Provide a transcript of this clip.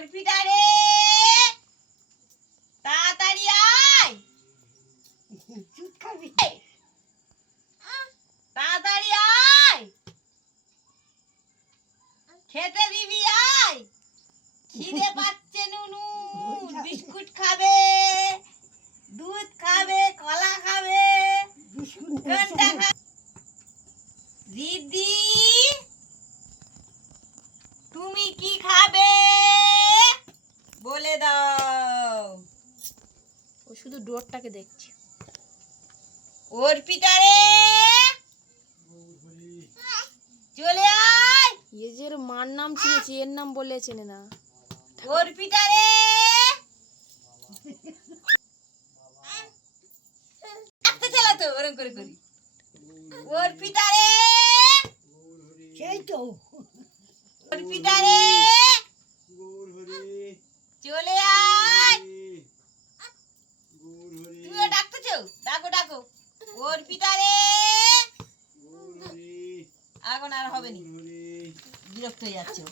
অর্পিতা রে, তাড়াতাড়ি আয়। চুপ খাবি, তাড়াতাড়ি আয়, খেতে দিবি আয়। খিদে পাচ্ছে নুনু, বিস্কুট খাবে, দুধ খাবে, কলা খাবে, কোনটা খাবে? দিদি তুমি কি খাবে বলে দাও। ও শুধু ডোরটাকে দেখছে। অর্পিতা রে, চলে আয়। এ যে এর মার নাম চিনেছে, এর নাম বলে চেনে না। অর্পিতা রে, একটা ছেলে তো ওরকম করে করি। অর্পিতা রে, সেই তো অর্পিতা রে, চলে আয়। তুমিও ডাকতেছো, ডাকো ডাকো। অর্পিতা রে, এখন আর হবে না, বিরক্ত হয়ে যাচ্ছে।